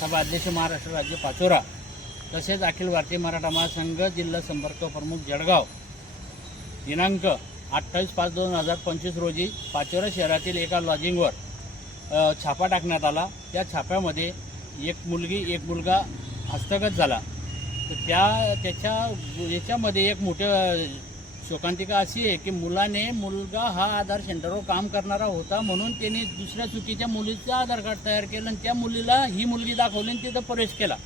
सभा महाराष्ट्र राज्य पाचोरा. तसेच अखिल भारतीय मराठा महासंघ जिल्हा संपर्क प्रमुख जळगाव. दिनांक अठ्ठावीस पाच दोन हजार पंचवीस रोजी पाचोरा शहरातील एका लॉजिंगवर छापा टाकण्यात आला. त्या छाप्यामध्ये एक मुलगी एक मुलगा हस्तगत झाला. तर त्या त्याच्या याच्यामध्ये एक मोठं शोकांतिका अशी आहे की मुलाने मुलगा हा आधार सेंटरवर काम करणारा होता म्हणून त्याने दुसऱ्या चुकीच्या मुलीचं आधार कार्ड तयार केलं आणि त्या मुलीला ही मुलगी दाखवली आणि तिथं प्रवेश केला.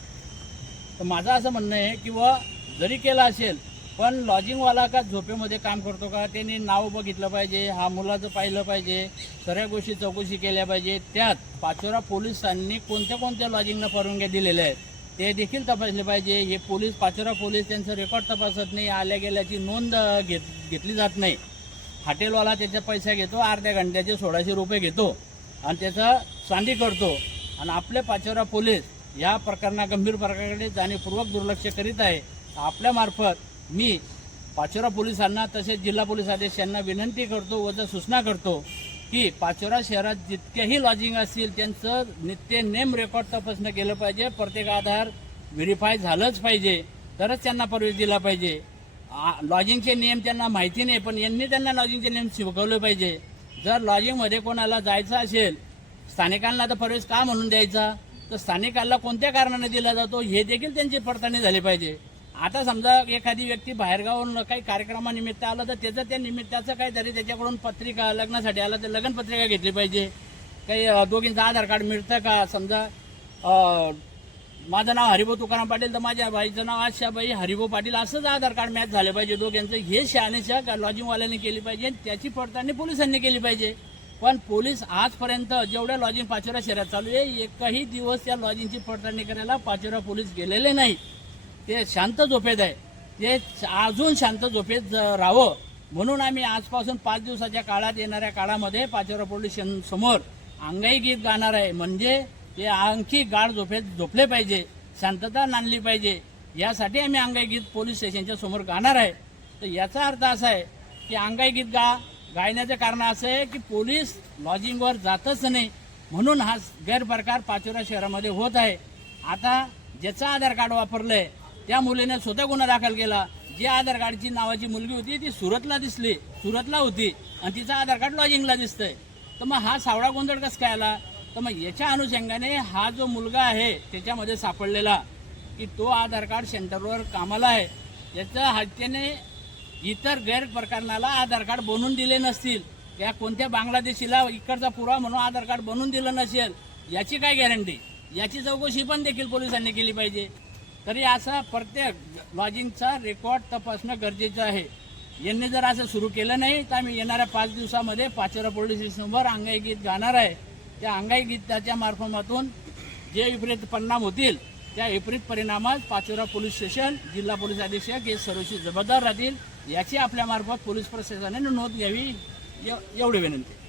तर माझं असं म्हणणं आहे की बुवा जरी केला असेल पण लॉजिंगवाला का झोपेमध्ये काम करतो का? त्यांनी नाव बघितलं पाहिजे हा मुलाचं पाहिलं पाहिजे सगळ्या गोष्टी चौकशी केल्या पाहिजे. त्यात पाचोरा पोलिसांनी कोणत्या कोणत्या लॉजिंगला परवानग्या दिलेल्या आहेत? ते देखील तपासले पाहिजे. हे पोलीस पाचोरा पोलीस त्यांचं रेकॉर्ड तपासत नाही. आल्या गेल्याची नोंद घेत घेतली जात नाही. हॉटेलवाला त्याचा पैसा घेतो अर्ध्या घंट्याचे सोळाशे रुपये घेतो आणि त्याचा चांदी करतो. आणि आपले पाचोरा पोलीस या प्रकरणा गंभीर प्रकाराकडे जाणीवपूर्वक दुर्लक्ष करीत आहे. आपल्यामार्फत मी पाचोरा पोलिसांना तसेच जिल्हा पोलीस अध्यक्षांना विनंती करतो व जर सूचना करतो. की पाचोरा शहरात जितक्याही लॉजिंग असतील त्यांचं नित्य नेम रेकॉर्ड तपासणं केलं पाहिजे. प्रत्येक आधार व्हेरीफाय झालंच पाहिजे. तरच त्यांना प्रवेश दिला पाहिजे. लॉजिंगचे नियम त्यांना माहिती नाही पण यांनी त्यांना लॉजिंगचे नियम शिकवले पाहिजे. जर लॉजिंगमध्ये कोणाला जायचं असेल स्थानिकांना तर प्रवेश का म्हणून द्यायचा? तर स्थानिकांना कोणत्या कारणाने दिला जातो? हे देखील त्यांची पडताळणी झाली पाहिजे. आता समजा एखादी व्यक्ती बाहेरगावून काही कार्यक्रमानिमित्त आला तर त्याचं त्या निमित्ताचं काहीतरी त्याच्याकडून पत्रिका लग्नासाठी आला तर लग्न पत्रिका घेतली पाहिजे. काही दोघींचं आधार कार्ड मिळतं का? समजा माझं नाव हरिभाऊ तुकाराम पाटील तर माझ्या बाईचं नाव आशाबाई हरिभाऊ पाटील असंच आधार कार्ड मॅच झाले पाहिजे दोघांचं. हे शहानिशा लॉजिंगवाल्यांनी केली पाहिजे त्याची पडताळणी पोलिसांनी केली पाहिजे. पण पोलीस आजपर्यंत जेवढ्या लॉजिंग पाचोरा शहरात चालू आहे एकही दिवस त्या लॉजिंगची पडताळणी करायला पाचोरा पोलीस गेलेले नाही. ते शांत झोपेत आहे. ते अजून शांत झोपेत राहावं. म्हणून आम्ही आजपासून पाच दिवसाच्या काळात येणाऱ्या काळामध्ये पाचोरा पोलीस समोर अंगाई गीत गाणार आहे. म्हणजे ते आणखी गाढ झोपेत झोपले पाहिजे. शांतता नांदली पाहिजे. यासाठी आम्ही अंगाई गीत पोलीस स्टेशनच्या समोर गाणार आहे. तर याचा अर्थ असा आहे की अंगाई गीत गा गायण्याचं कारण असं आहे की पोलीस लॉजिंगवर जातच नाही. म्हणून हा गैरप्रकार पाचोरा शहरामध्ये होत आहे. आता ज्याचं आधार कार्ड वापरलं आहे त्या मुलीने स्वतः गुन्हा दाखल केला. जी आधार कार्डची नावाची मुलगी होती ती सुरतला दिसली. सुरतला होती. आणि तिचं आधार कार्ड लॉजिंगला दिसतंय. तर मग हा सावळा गोंधळ कसं काय आला? तर मग याच्या अनुषंगाने हा जो मुलगा आहे त्याच्यामध्ये सापडलेला की तो आधार कार्ड सेंटरवर कामाला आहे. याच्या हत्येने इतर गैरप्रकरणाला आधार कार्ड बनवून दिले नसतील. या कोणत्या बांगलादेशीला इकडचा पुरावा म्हणून आधार कार्ड बनवून दिलं नसेल याची काय गॅरंटी? याची चौकशी पण देखील पोलिसांनी केली पाहिजे. तरी असा प्रत्येक लॉजिंगचा रेकॉर्ड तपासणं गरजेचं आहे. यांनी जर असं सुरू केलं नाही तर आम्ही येणाऱ्या पाच दिवसामध्ये पाचोरा पोलीस स्टेशनवर अंगाई गीत गाणार आहे. त्या अंगाई गीताच्या मार्फतातून जे विपरीत परिणाम होतील त्या विपरीत परिणामात पाचोरा पोलीस स्टेशन जिल्हा पोलीस अधीक्षक हे सर्वशी जबाबदार राहतील याची आपल्यामार्फत पोलीस प्रशासनाने नोंद घ्यावी एवढी विनंती.